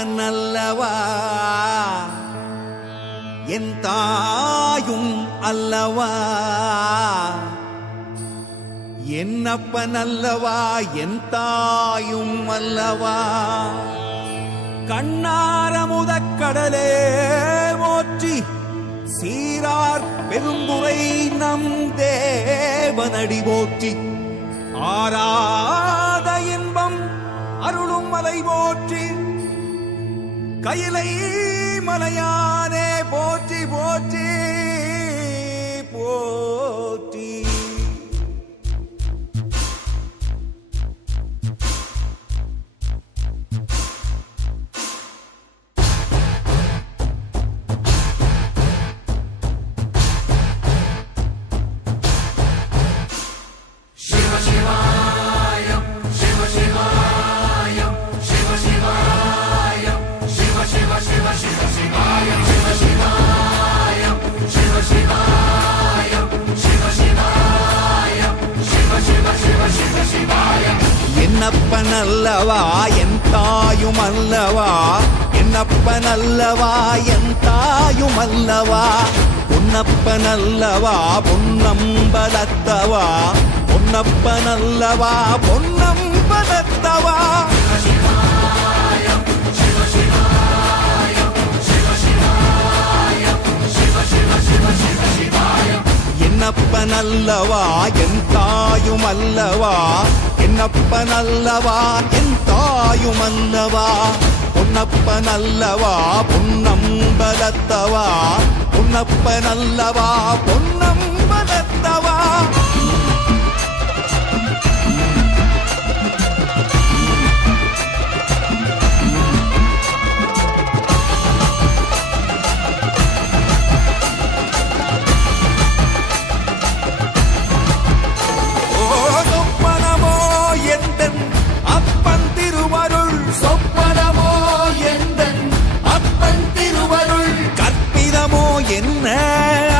என்னப்பனல்லவா என் தாயும் அல்லவா, என்னப்பனல்லவா என் தாயும் அல்லவா. கண்ணாரமுதக்கடலே போற்றி, சீரார் பெரும்புரை நம் தேவனடி போற்றி. ஆராத இன்பம் அருளும் மலை போற்றி, கையிலை மலையானே போற்றி போற்றி போற்றி. என்னப்பனல்லவா என் தாயும் அல்லவா, என்னப்பனல்லவா என் தாயும் அல்லவா. பொன்னப்பனல்லவா பொன்னம்பலத்தவா, பொன்னப்பனல்லவா பொன்னம்பலத்தவா. என்னப்பனல்லவா என் தாயும் அல்லவா, என்னப்பனல்லவா என் தாயும் அல்லவா. பொன்னப்பனல்லவா பொன்னம்பலத்தவா, பொன்னப்பனல்லவா பொன்னம்பலத்தவா. என்ன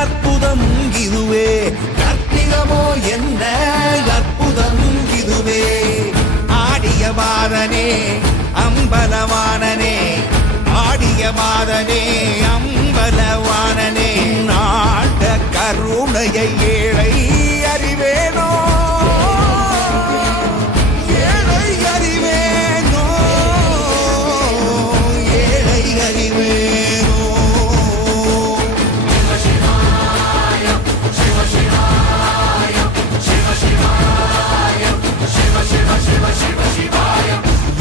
அற்புதம் இதுவே, கற்பிதமோ என்ன அற்புதம் இதுவே. ஆடிய மாதனே அம்பலவானனே, ஆடிய மாதனே அம்பலவானனே. நாட கருணையை ஏழை அறிவேனோ, ஏழை அறிவேனோ, ஏழை அறிவேனோ.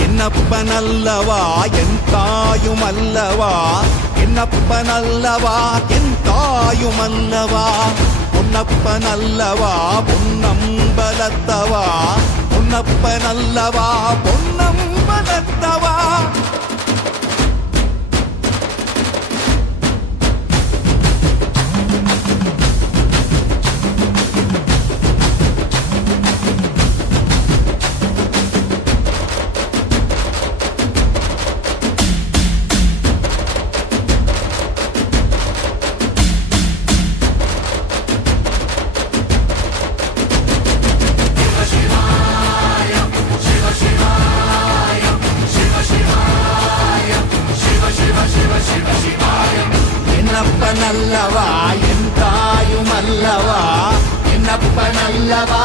என்னப்பனல்லவா என் தாயும் அல்லவா, என்னப்பனல்லவா என் தாயும் அல்லவா. பொன்னப்பனல்லவா பொன்னம்பலத்தவா, பொன்னப்பனல்லவா பொன்னம்பலத்தவா. என்னப்பனல்லவா என் தாயும் அல்லவா, என்னப்பனல்லவா